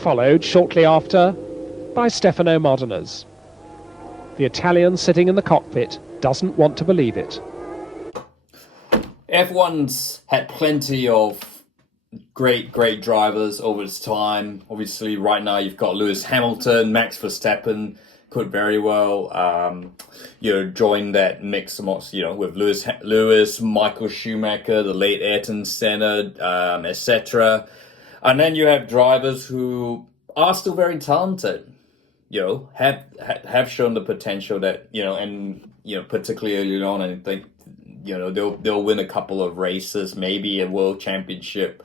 followed shortly after by Stefano Modena's. The Italian sitting in the cockpit doesn't want to believe it. F1's had plenty of great drivers over its time. Obviously, right now you've got Lewis Hamilton, Max Verstappen could very well, join that mix with Lewis, Michael Schumacher, the late Ayrton Senna, etc. And then you have drivers who are still very talented, have shown the potential that, particularly early on, I think, they'll win a couple of races, maybe a world championship,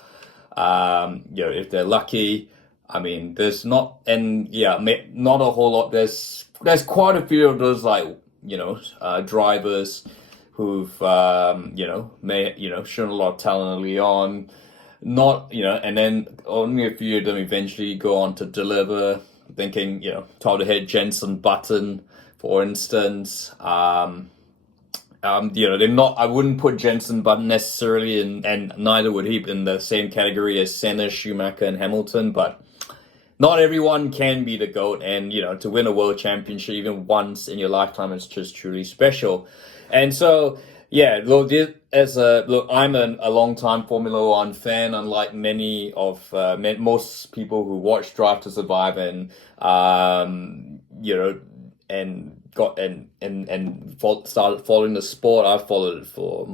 if they're lucky. I mean, there's not a whole lot. There's quite a few of those, drivers who've, shown a lot of talent early on. And then only a few of them eventually go on to deliver. Thinking, top of the head, Jenson Button, for instance. They're not. I wouldn't put Jenson Button necessarily and neither would he in the same category as Senna, Schumacher, and Hamilton. But not everyone can be the GOAT, and to win a world championship even once in your lifetime is just truly special. And so, I'm a long-time Formula One fan, unlike many of most people who watch Drive to Survive and started following the sport. I've followed it for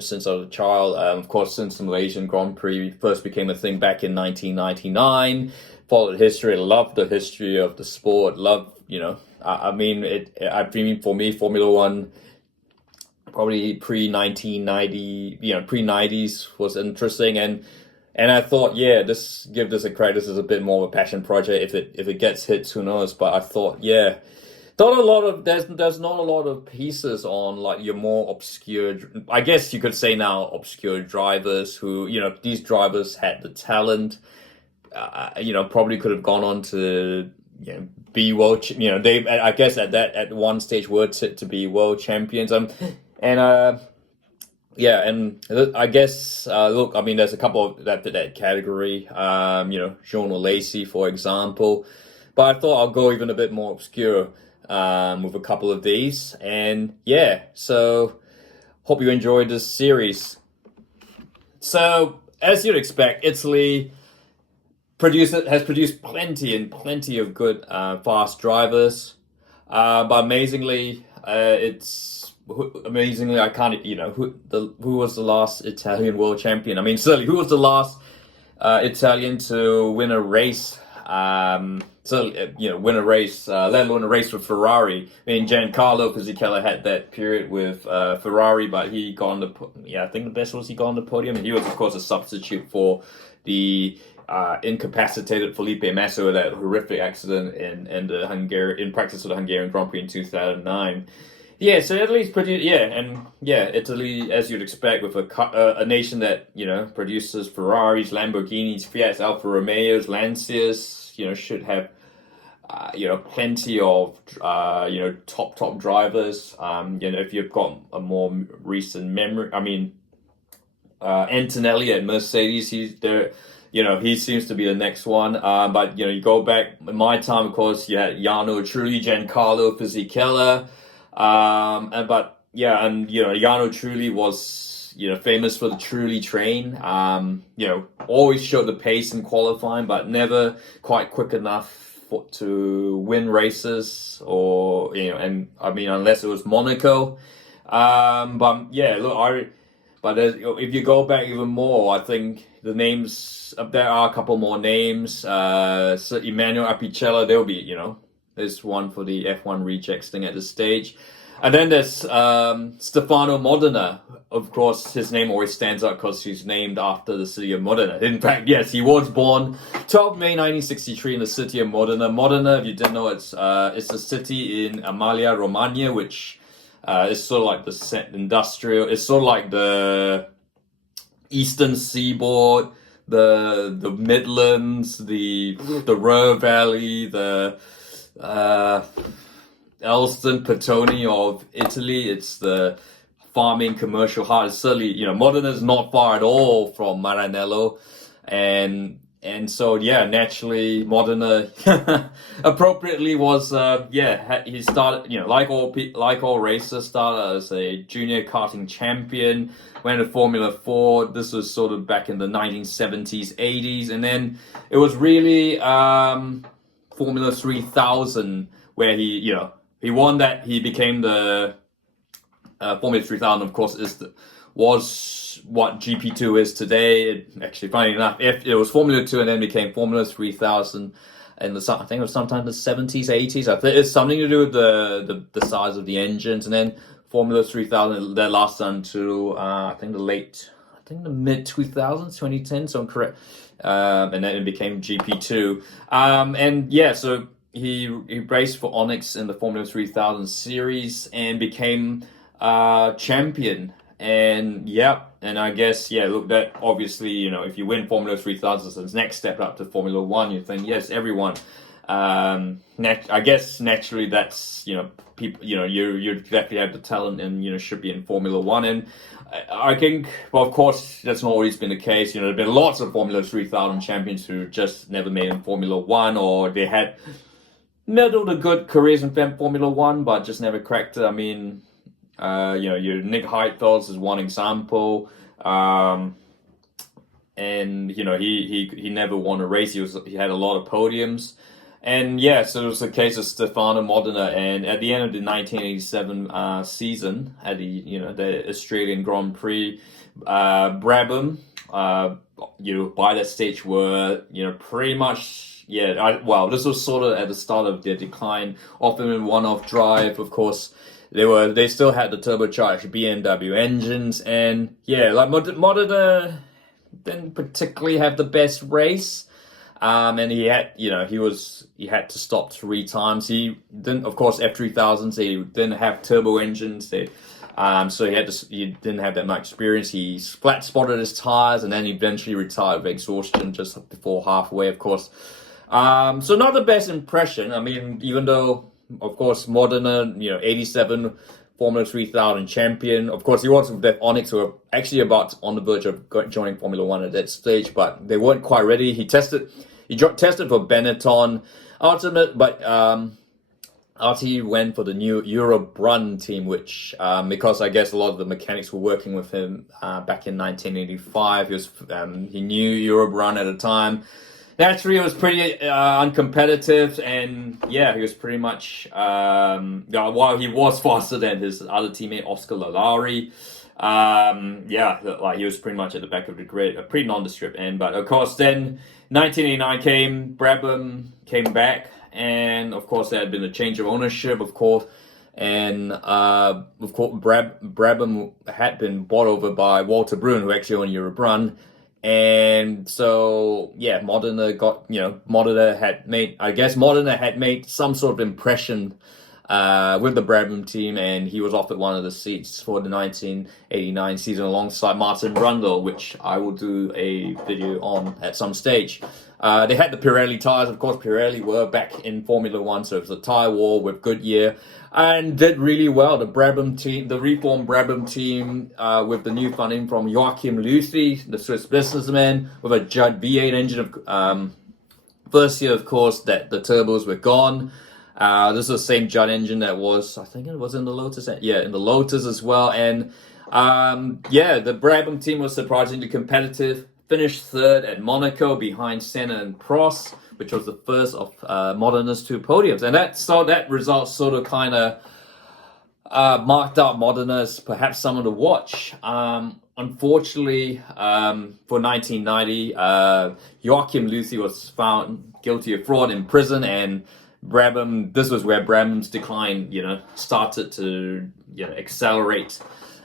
since I was a child. Of course, since the Malaysian Grand Prix first became a thing back in 1999. Followed history, loved the history of the sport. For me, Formula One, probably pre-90s was interesting, and I thought, give this a credit. This is a bit more of a passion project. If it gets hits, who knows? But I thought, there's not a lot of pieces on your more obscure, I guess you could say now, obscure drivers who, these drivers had the talent, probably could have gone on to, be world, they, I guess at one stage were to be world champions. And I guess, there's a couple of that category, Jean Lacey, for example, but I thought I'll go even a bit more obscure, with a couple of these. And so hope you enjoyed this series. So, as you'd expect, Italy has produced plenty of good, fast drivers, but amazingly, I can't, who was the last Italian world champion? I mean, certainly, who was the last Italian to win a race? Win a race, let alone a race with Ferrari. I mean, Giancarlo Fisichella had that period with Ferrari, but he got on I think the best was he got on the podium. He was, of course, a substitute for the incapacitated Felipe Massa with that horrific accident in practice of the Hungarian Grand Prix in 2009. Yeah, so Italy's Italy, as you'd expect, with a nation that produces Ferraris, Lamborghinis, Fiats, Alfa Romeos, Lancias, should have plenty of top drivers. If you've got a more recent memory, Antonelli at Mercedes, he seems to be the next one. But you go back in my time, of course, you had Jarno Trulli, Giancarlo Fisichella. Jarno Trulli was, famous for the Trulli train. Always showed the pace in qualifying, but never quite quick enough to win races unless it was Monaco. If you go back even more, I think the names, there are a couple more names. So Emmanuel Apicella, there'll be, there's one for the F1 rejects thing at this stage. And then there's Stefano Modena. Of course, his name always stands out because he's named after the city of Modena. In fact, yes, he was born 12 May 1963 in the city of Modena. Modena, if you didn't know, it's a city in Emilia-Romagna, which is sort of like the industrial. It's sort of like the eastern seaboard, the Midlands, the Ruhr Valley, the Elston, Petone of Italy. It's the farming commercial heart. It's certainly, Modena is not far at all from Maranello, and And so, yeah, naturally, Modena appropriately was, he started, like all racers, started as a junior karting champion, went to Formula 4. This was sort of back in the 1970s, 80s. And then it was really Formula 3000 where he won that. He became the Formula 3000, of course, was what GP2 is today. Actually, funny enough, if it was Formula 2 and then became Formula 3000 in I think it was sometime in the 70s, 80s. I think it's something to do with the size of the engines. And then Formula 3000, that lasted until I think the mid 2000s, 2010, so I'm correct. And then it became GP2. And yeah, so he raced for Onyx in the Formula 3000 series and became champion. And I guess, look, that obviously, if you win Formula 3000, so it's next step up to Formula 1, you think, yes, everyone. I guess naturally that's, people, you exactly have the talent and, should be in Formula 1. And I think, well, of course, that's not always been the case. There have been lots of Formula 3000 champions who just never made in Formula 1, or they had middle to good careers in Formula 1, but just never cracked it. I mean, your Nick Heidfeld is one example, and he never won a race. He had a lot of podiums, and so it was the case of Stefano Modena. And at the end of the 1987 season, at the Australian Grand Prix, Brabham, by that stage were pretty much. This was sort of at the start of their decline. Often in one-off drive, of course. They still had the turbocharged BMW engines, and Modena didn't particularly have the best race. And he had to stop 3 times. He didn't, of course, F3000s, they didn't have turbo engines. So he didn't have that much experience. He flat spotted his tires, and then he eventually retired with exhaustion just before halfway, of course. So not the best impression. I mean, even though, of course, Modena, 87 Formula 3000 champion. Of course, he was with that Onyx, who were actually about on the verge of joining Formula 1 at that stage, but they weren't quite ready. He tested for Benetton, but RT went for the new Eurobrunn team, which, because I guess a lot of the mechanics were working with him back in 1985. He knew Eurobrunn at the time. Naturally, it was pretty uncompetitive, and he was pretty much, while he was faster than his other teammate, Oscar Lalari, he was pretty much at the back of the grid, a pretty nondescript end. But of course, then 1989 came, Brabham came back, and of course, there had been a change of ownership, of course, and of course, Brabham had been bought over by Walter Brun, who actually owned Eurobrunn. And so, Modena had made some sort of impression with the Brabham team, and he was offered one of the seats for the 1989 season alongside Martin Brundle, which I will do a video on at some stage. They had the Pirelli tires. Of course, Pirelli were back in Formula 1, so it was a tire war with Goodyear, and did really well. The Brabham team, the reformed Brabham team, with the new funding from Joachim Luthi, the Swiss businessman, with a Judd V8 engine. First year, of course, that the turbos were gone. This is the same Judd engine that was, I think it was in the Lotus. In the Lotus as well. And the Brabham team was surprisingly competitive. Finished third at Monaco behind Senna and Prost, which was the first of Modena's 2 podiums. And that result sort of kind of marked out Modena as perhaps someone to watch. Unfortunately, for 1990, Joachim Luthi was found guilty of fraud in prison, and this was where Brabham's decline, started to accelerate.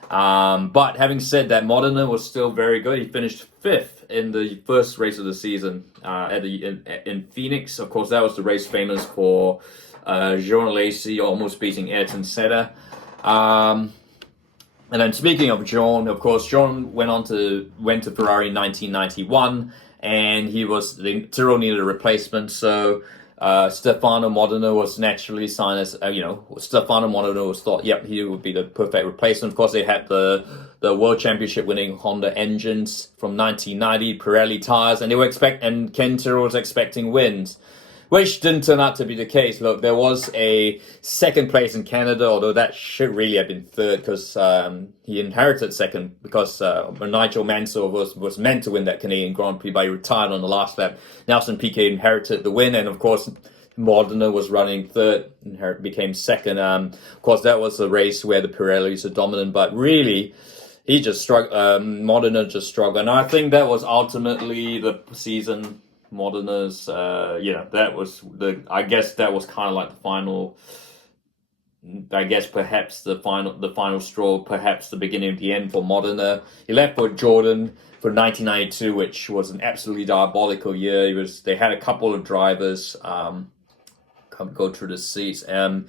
But having said that, Modena was still very good. He finished 5th in the first race of the season in Phoenix. Of course, that was the race famous for Jean Lacy almost beating Ayrton Senna. And then speaking of Jean, of course, Jean went to Ferrari in 1991, and the Tyrrell needed a replacement. So Stefano Modena was naturally signed as, Stefano Modena was thought, yep, he would be the perfect replacement. Of course, they had the World Championship winning Honda engines from 1990, Pirelli tires, and and Ken Tyrrell was expecting wins, which didn't turn out to be the case. Look, there was a second place in Canada, although that should really have been third because he inherited second because Nigel Mansell was meant to win that Canadian Grand Prix, but he retired on the last lap. Nelson Piquet inherited the win, and of course, Modena was running third, became second. Of course, that was a race where the Pirellis are dominant, but really, he just struggled. Modena just struggled, and I think that was ultimately the season. Modena's, that was I guess that was kind of like the final. I guess perhaps the final straw, perhaps the beginning of the end for Modena. He left for Jordan for 1992, which was an absolutely diabolical year. They had a couple of drivers go through the seats, and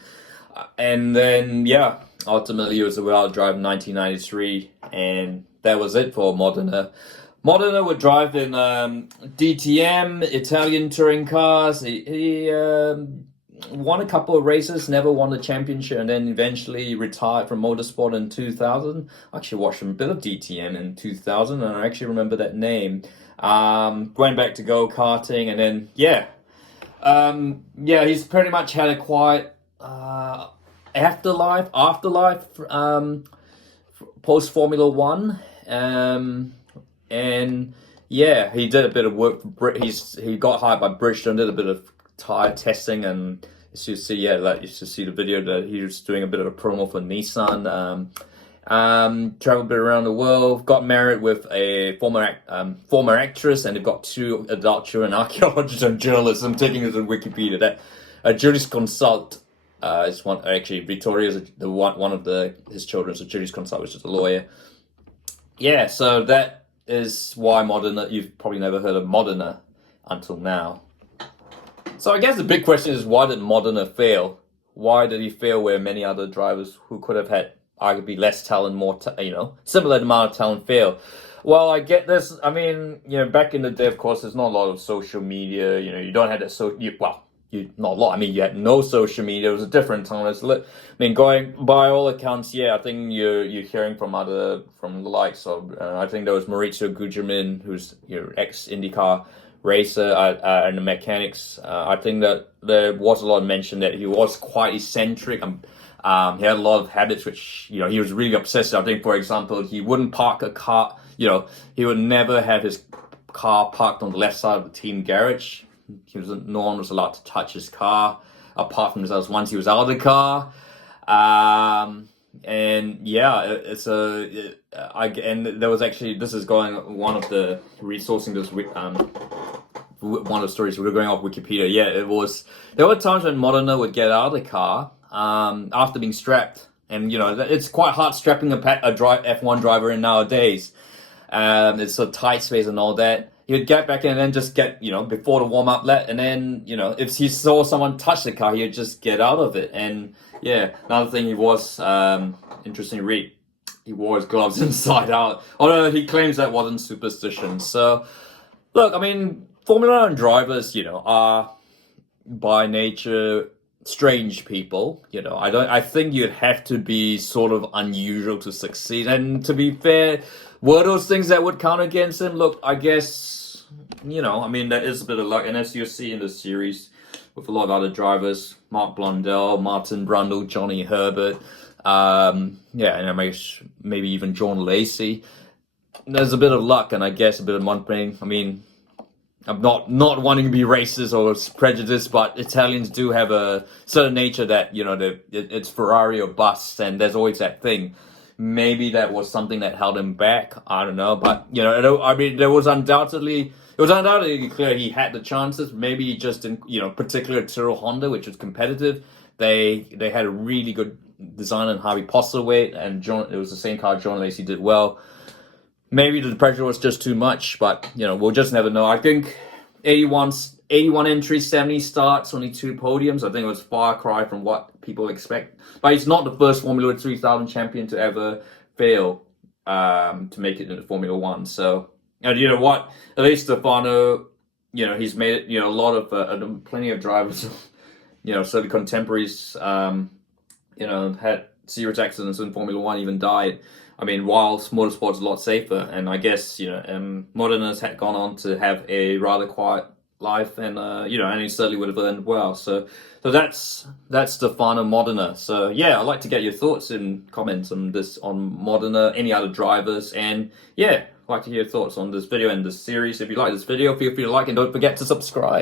then ultimately it was a without drive in 1993, and that was it for Modena. Modena would drive in DTM, Italian touring cars. He won a couple of races, never won the championship, and then eventually retired from motorsport in 2000. I actually watched a bit of DTM in 2000, and I actually remember that name. Going back to go-karting, and then, he's pretty much had a quiet afterlife, post-Formula One. And he did a bit of work for he got hired by Bridgestone, did a bit of tire testing, and you see the video that he was doing a bit of a promo for Nissan. Traveled a bit around the world, got married with a former actress, and they've got 2 adult children, archaeologists and journalists. I'm taking this on Wikipedia. That jurisconsult is one. Actually, Vittoria's one of his children, so jurisconsult, which is a lawyer. Yeah, so that is why Modena, you've probably never heard of Modena until now. So I guess the big question is, why did Modena fail? Why did he fail where many other drivers who could have had arguably less talent, similar amount of talent fail? Well, I get this. I mean, back in the day, of course, there's not a lot of social media. You don't have that not a lot. I mean, you had no social media. It was a different time. Going by all accounts, I think you're hearing from the likes of. I think there was Maurizio Gugelmin, who's ex IndyCar racer, and the mechanics. I think that there was a lot of mention that he was quite eccentric. He had a lot of habits which he was really obsessive. I think, for example, he wouldn't park a car. He would never have his car parked on the left side of the team garage. No one was allowed to touch his car, apart from himself once he was out of the car. And there was actually, this is going, one of the resourcing this one of the stories we're going off Wikipedia. There were times when Modena would get out of the car after being strapped, and it's quite hard strapping a F1 driver in nowadays. It's a tight space and all that. He would get back in and then just get, before the warm-up lap, and then, if he saw someone touch the car, he would just get out of it. And, another thing he was, interesting read, he wore his gloves inside out, although he claims that wasn't superstition. So, look, I mean, Formula 1 drivers, are by nature strange people. I think you'd have to be sort of unusual to succeed. And to be fair, were those things that would count against him? Look, I guess, there is a bit of luck. And as you see in the series with a lot of other drivers, Mark Blundell, Martin Brundle, Johnny Herbert, and maybe even John Lacey, there's a bit of luck and I guess a bit of monitoring. I mean, I'm not wanting to be racist or prejudiced, but Italians do have a certain nature that, it's Ferrari or bust, and there's always that thing. Maybe that was something that held him back. I don't know, but it was undoubtedly clear he had the chances. Maybe he just didn't, particularly Tyrrell Honda, which was competitive. They had a really good design on Harvey Postlethwaite, and it was the same car John Lacey did well. Maybe the pressure was just too much, but we'll just never know. I think 81 entries, 70 starts, only 2 podiums. I think it was far cry from what people expect. But he's not the first Formula 3000 champion to ever fail to make it into Formula 1. So, and you know what? At least Stefano you know, he's made it, you know, a lot of plenty of drivers, you know, sort of contemporaries, you know, had serious accidents in Formula One, even died. I mean, whilst motorsport's a lot safer, and I guess, you know, Modena's had gone on to have a rather quiet life, and you know, and he certainly would have earned well. So that's Stefano Modena. So yeah, I'd like to get your thoughts and comments on this, on Modena, any other drivers, and yeah, I'd like to hear your thoughts on this video and this series. If you like this video, feel free to like and don't forget to subscribe.